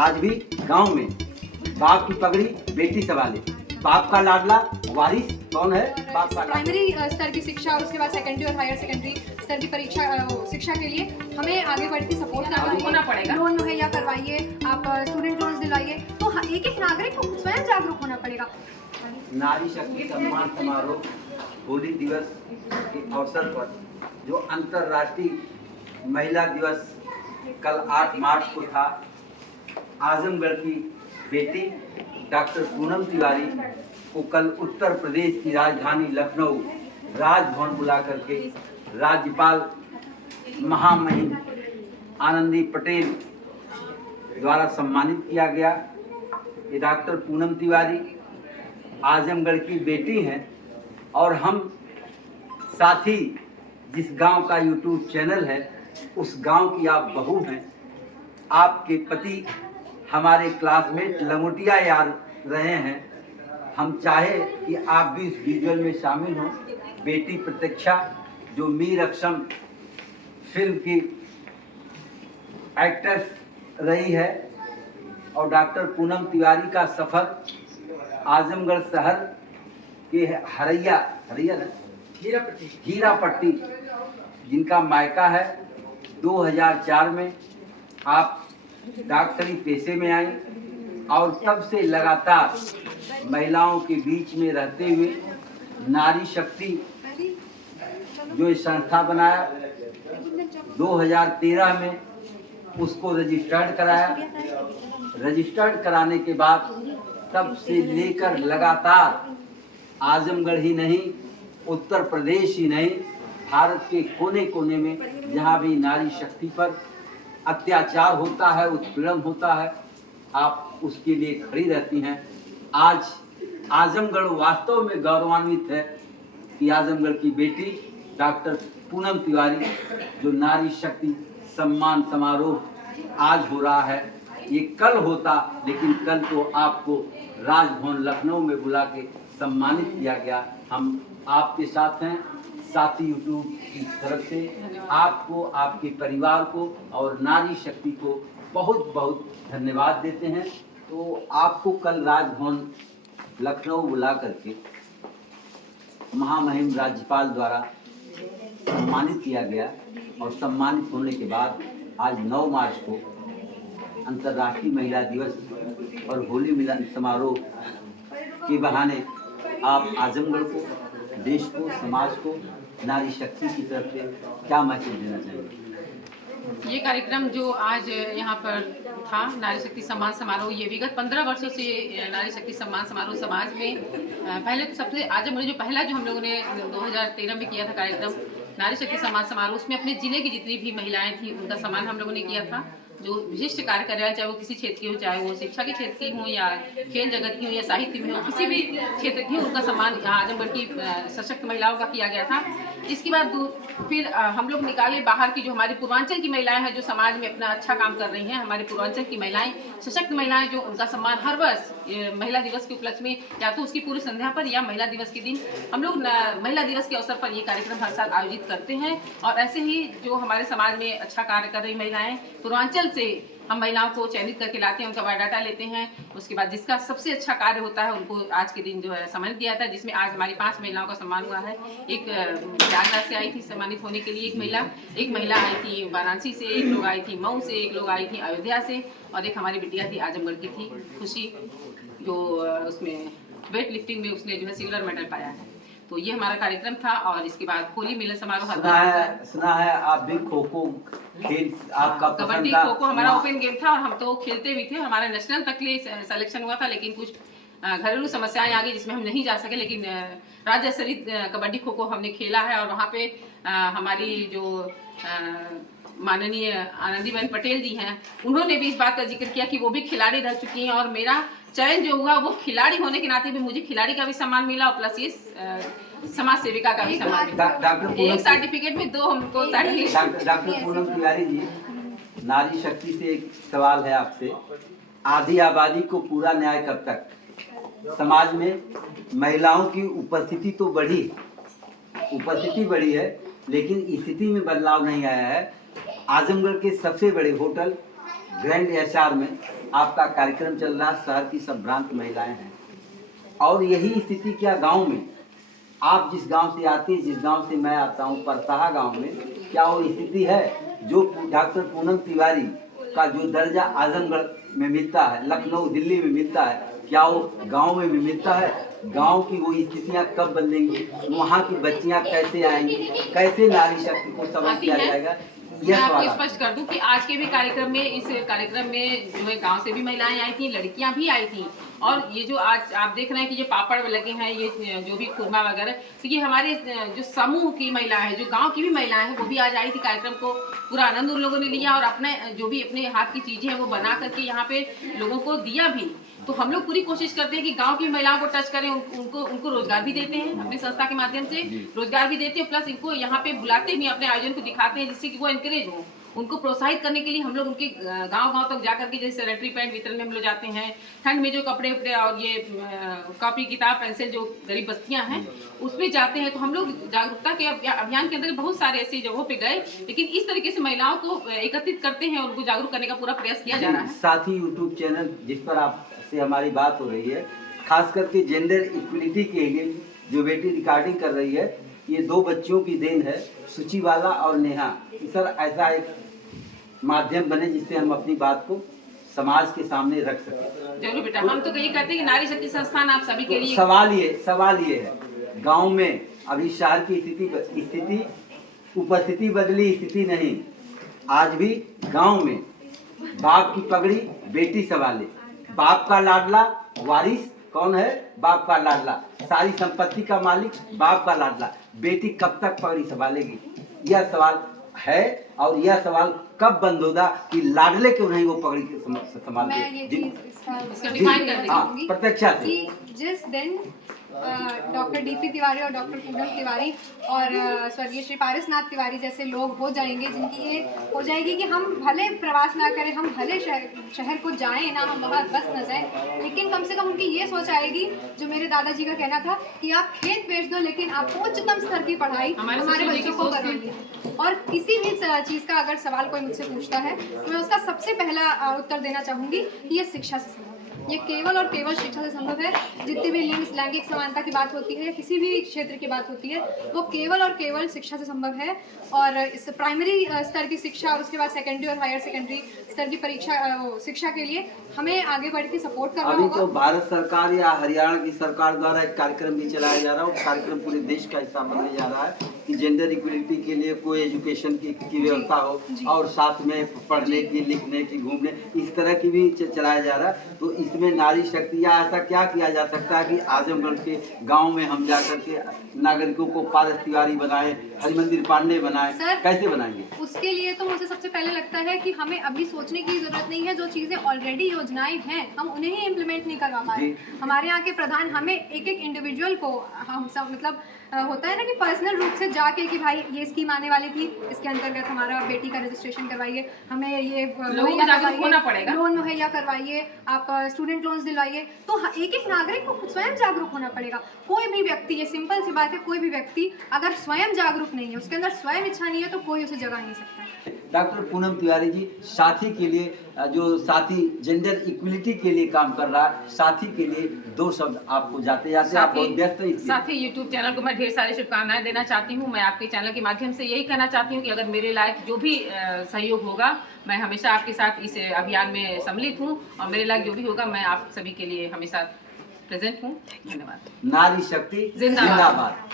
आज भी गांव में बाप की पगड़ी बेटी संभाले। बाप का लाडला वारिस कौन है? बाप का। प्राइमरी स्तर की शिक्षा और उसके बाद सेकेंडरी और हायर सेकेंडरी स्तर की परीक्षा शिक्षा के लिए हमें आगे बढ़ के सपोर्ट करना पड़ेगा। लोन मुहैया करवाइए, आप स्टूडेंट लोन दिलवाइए, तो एक एक नागरिक को स्वयं जागरूक होना पड़ेगा। नारी शक्ति सम्मान समारोह होली दिवस के अवसर पर जो अंतर्राष्ट्रीय महिला दिवस कल 8 मार्च को था, आजमगढ़ की बेटी डॉक्टर पूनम तिवारी को कल उत्तर प्रदेश की राजधानी लखनऊ राजभवन बुला करके राज्यपाल महामहिम आनंदी पटेल द्वारा सम्मानित किया गया। ये डॉक्टर पूनम तिवारी आजमगढ़ की बेटी हैं और हम साथ ही जिस गांव का यूट्यूब चैनल है उस गांव की आप बहू हैं। आपके पति हमारे क्लासमेट लंगोटिया यार रहे हैं। हम चाहे कि आप भी इस विजुअल में शामिल हों। बेटी प्रतीक्षा जो मीर अक्षम फिल्म की एक्ट्रेस रही है और डॉक्टर पूनम तिवारी का सफ़र आजमगढ़ शहर के हीरापट्टी जिनका मायका है। 2004 में आप डॉक्टरी पेशे में आई और तब से लगातार महिलाओं के बीच में रहते हुए नारी शक्ति जो संस्था बनाया, 2013 में उसको रजिस्टर्ड कराया। रजिस्टर्ड कराने के बाद तब से लेकर लगातार आजमगढ़ ही नहीं, उत्तर प्रदेश ही नहीं, भारत के कोने कोने में जहाँ भी नारी शक्ति पर अत्याचार होता है, उत्पीड़न होता है, आप उसके लिए खड़ी रहती हैं। आज आजमगढ़ वास्तव में गौरवान्वित है कि आजमगढ़ की बेटी डॉक्टर पूनम तिवारी जो नारी शक्ति सम्मान समारोह आज हो रहा है, ये कल होता, लेकिन कल तो आपको राजभवन लखनऊ में बुला के सम्मानित किया गया। हम आपके साथ हैं। साथी यूट्यूब की तरफ से आपको, आपके परिवार को और नारी शक्ति को बहुत बहुत धन्यवाद देते हैं। तो आपको कल राजभवन लखनऊ बुला करके महामहिम राज्यपाल द्वारा सम्मानित किया गया और सम्मानित होने के बाद आज 9 मार्च को अंतर्राष्ट्रीय महिला दिवस और होली मिलन समारोह के बहाने आप आजमगढ़ को, देश को, समाज को, नारी शक्ति की तरफ से क्या मैसेज देना चाहिए? ये कार्यक्रम जो आज यहाँ पर था, नारी शक्ति सम्मान समारोह, ये विगत 15 वर्षों से नारी शक्ति सम्मान समारोह समाज में पहले तो सबसे आजमगढ़ जो पहला जो हम लोगों ने 2013 में किया था कार्यक्रम नारी शक्ति सम्मान समारोह, उसमें अपने जिले की जितनी भी महिलाएं थी उनका सम्मान हम लोगों ने किया था। जो विशिष्ट कार्य कर रहे हैं, चाहे वो किसी क्षेत्र की हो, चाहे वो शिक्षा के क्षेत्र की हो या खेल जगत की हो या साहित्य में हो, किसी भी क्षेत्र की, उनका सम्मान आजमगढ़ की सशक्त महिलाओं का किया गया था। इसके बाद फिर हम लोग निकाले बाहर की जो हमारी पूर्वांचल की महिलाएं हैं जो समाज में अपना अच्छा काम कर रही हैं। हमारी पूर्वांचल की महिलाएं, सशक्त महिलाएं, जो उनका सम्मान हर वर्ष महिला दिवस के उपलक्ष्य में या तो उसकी पूरी संध्या पर या महिला दिवस के दिन हम लोग महिला दिवस के अवसर पर ये कार्यक्रम हर साल आयोजित करते हैं। और ऐसे ही जो हमारे समाज में अच्छा कार्य कर रही महिलाएं पूर्वांचल से हम महिलाओं को चयनित करके लाते हैं, उनका बायोडाटा लेते हैं। उसके बाद जिसका सबसे अच्छा कार्य होता है उनको आज के दिन जो है सम्मानित किया जाता है, जिसमें आज हमारी 5 महिलाओं का सम्मान हुआ है। एक प्रयागराज से आई थी सम्मानित होने के लिए एक महिला आई थी वाराणसी से, एक लोग आई थी मऊ से, एक लोग आई थी अयोध्या से और एक हमारी बिटिया थी आजमगढ़ की थी खुशी, जो उसमें वेट लिफ्टिंग में उसने जो है सिल्वर मेडल पाया है। तो ये हमारा कार्यक्रम था। और इसके बाद होली मिलन समारोह सुना है आप भी खो खो खेल, आपका कबड्डी खो खो हमारा ओपन गेम था और हम तो खेलते भी थे। हमारा नेशनल तक लिए सिलेक्शन हुआ था, लेकिन कुछ घरेलू समस्याएं आ गई जिसमें हम नहीं जा सके, लेकिन राज्य स्तरीय कबड्डी खो खो हमने खेला है। और वहाँ पे हमारी जो माननीय आनंदीबेन पटेल जी हैं, उन्होंने भी इस बात का जिक्र किया कि वो भी खिलाड़ी रह चुकी हैं और मेरा चयन जो हुआ वो खिलाड़ी होने के नाते भी मुझे खिलाड़ी का भी सम्मान मिला और प्लस ये समाज सेविका का भी सम्मान मिला। एक सर्टिफिकेट में 2 हमको सर्टिफिकेट। डॉक्टर पूनम तिवारी जी, नारी शक्ति से एक सवाल है आपसे। आधी आबादी को पूरा न्याय कब तक? समाज में महिलाओं की उपस्थिति तो बढ़ी है, लेकिन स्थिति में बदलाव नहीं आया है। आजमगढ़ के सबसे बड़े होटल ग्रैंड एचआर में आपका कार्यक्रम चल रहा है, शहर की संभ्रांत महिलाएं हैं और यही स्थिति क्या गांव में, आप जिस गांव से आती हैं, जिस गांव से मैं आता हूं, परसाहा गांव में क्या वो स्थिति है जो डॉक्टर पूनम तिवारी का जो दर्जा आजमगढ़ में मिलता है, लखनऊ दिल्ली में मिलता है, क्या वो गांव में भी मिलता है? गांव की वो स्थितियां कब बदलेंगी, वहाँ की बच्चियां कैसे आएंगी, कैसे नारी शक्ति को समझ किया जाएगा? मैं आपको स्पष्ट कर दूं कि आज के भी कार्यक्रम में, इस कार्यक्रम में जो है गांव से भी महिलाएं आई थी, लड़कियां भी आई थी और ये जो आज आप देख रहे हैं कि ये पापड़ लगे हैं, ये जो भी खुरमा वगैरह, तो ये हमारे जो समूह की महिलाएं हैं, जो गांव की भी महिलाएं हैं, वो भी आज आई थी कार्यक्रम को। पूरा आनंद उन लोगों ने लिया और अपने जो भी अपने हाथ की चीजें हैं वो बना करके यहाँ पे लोगों को दिया भी। तो हम लोग पूरी कोशिश करते हैं कि गांव की महिलाओं को टच करें, उनको रोजगार भी देते हैं, अपनी संस्था के माध्यम से रोजगार भी देते हैं, प्लस इनको यहाँ पे बुलाते भी, अपने आयोजन को दिखाते हैं जिससे कि वो एनकरेज हो। उनको प्रोत्साहित करने के लिए हम लोग उनके गांव-गांव तक जा करके, जैसे सैनिटरी पैड वितरण में हम लोग जाते हैं, ठंड में जो कपड़े उपड़े और ये कॉपी किताब पेंसिल जो गरीब बस्तियां हैं उसमें जाते हैं। तो हम लोग जागरूकता के अभियान के अंदर बहुत सारे ऐसी जगहों पे गए, लेकिन इस तरीके से महिलाओं को एकत्रित करते हैं, उनको जागरूक करने का पूरा प्रयास किया जा रहा है। साथ ही यूट्यूब चैनल जिस पर आपसे हमारी बात हो रही है, खास करके जेंडर इक्वलिटी के लिए जो बेटी रिकॉर्डिंग कर रही है, ये दो बच्चियों की देन है, सुचिवाला और नेहा। सर ऐसा एक माध्यम बने जिससे हम अपनी बात को समाज के सामने रख सकें। जरूर बेटा, हम तो ये कहते हैं कि नारी शक्ति संस्थान आप सभी के लिए। सवाल ये है, गांव में अभी शहर की स्थिति उपस्थिति बदली, स्थिति नहीं। आज भी गांव में बाप की पगड़ी बेटी संभाले, बाप का लाडला वारिस कौन है? बाप का लाडला, सारी संपत्ति का मालिक बाप का लाडला, बेटी कब तक पगड़ी संभालेगी? यह सवाल है और यह सवाल कब बंद होगा कि लाडले क्यों नहीं वो पगड़ी संभाल के? प्रत्यक्षा से जिस दिन डॉक्टर डीपी तिवारी और डॉक्टर पूनम तिवारी और स्वर्गीय श्री पारसनाथ तिवारी जैसे लोग हो जाएंगे, जिनकी ये हो जाएगी कि हम भले प्रवास ना करें, हम भले शहर को जाएं ना, हम वहाँ बस न जाएं, लेकिन कम से कम उनकी ये सोच आएगी जो मेरे दादाजी का कहना था कि आप खेत बेच दो लेकिन आप उच्चतम स्तर की पढ़ाई हमारे बच्चों को कराइए। और किसी भी चीज़ का अगर सवाल कोई मुझसे पूछता है तो मैं उसका सबसे पहला उत्तर देना चाहूँगी कि ये शिक्षा से संबंधित है। ये केवल और केवल शिक्षा से संभव है। जितनी भी लैंगिक समानता की बात होती है, किसी भी क्षेत्र की बात होती है, वो केवल और केवल शिक्षा से संभव है। और इस प्राइमरी स्तर की शिक्षा और उसके बाद सेकेंडरी और हायर सेकेंडरी स्तर की शिक्षा के लिए हमें आगे बढ़ के सपोर्ट करना होगा। अभी तो भारत सरकार या हरियाणा की सरकार द्वारा एक कार्यक्रम भी चलाया जा रहा है, वो कार्यक्रम पूरे देश का हिस्सा बनने जा रहा है कि जेंडर इक्वलिटी के लिए कोई एजुकेशन की व्यवस्था हो और साथ में पढ़ने की, लिखने की, घूमने, इस तरह की भी चलाया जा रहा है। तो इसमें नारी शक्ति या ऐसा क्या किया जा सकता है कि आजमगढ़ के गांव में हम जाकर के नागरिकों को पारस तिवारी बनाएं, हरिमंदिर पांडे बनाएं, कैसे बनाएंगे? उसके लिए तो मुझे सबसे पहले लगता है कि हमें अभी सोचने की जरूरत नहीं है। जो चीजें ऑलरेडी योजनाएं हैं हम उन्हें ही इम्प्लीमेंट नहीं करवा पा रहे। हमारे यहाँ के प्रधान हमें एक इंडिविजुअल को हम सब मतलब होता है ना कि पर्सनल रूप से जाके कि भाई ये स्कीम आने वाली थी, इसके अंतर्गत हमारा बेटी का रजिस्ट्रेशन करवाइए, हमें ये लोन मुहैया करवाइए, आप स्टूडेंट लोन्स दिलवाइए। तो एक एक नागरिक को स्वयं जागरूक होना पड़ेगा। कोई भी व्यक्ति, ये सिंपल सी बात है, कोई भी व्यक्ति अगर स्वयं जागरूक नहीं है, उसके अंदर स्वयं इच्छा नहीं है, तो कोई उसे जगा नहीं सकता। डॉक्टर पूनम तिवारी जी, साथी के लिए जो साथी जेंडर इक्वलिटी के लिए काम कर रहा है, साथी के लिए दो शब्द आपको जाते जाते आप बहुत व्यस्त हैं। साथी यूट्यूब चैनल को मैं ढेर सारी शुभकामनाएं देना चाहती हूं। मैं आपके चैनल के माध्यम से यही कहना चाहती हूं कि अगर मेरे लायक जो भी सहयोग होगा, मैं हमेशा आपके साथ इस अभियान में सम्मिलित हूं और मेरे लायक जो भी होगा मैं आप सभी के लिए हमेशा प्रेजेंट हूं। धन्यवाद। नारी शक्ति जिंदाबाद।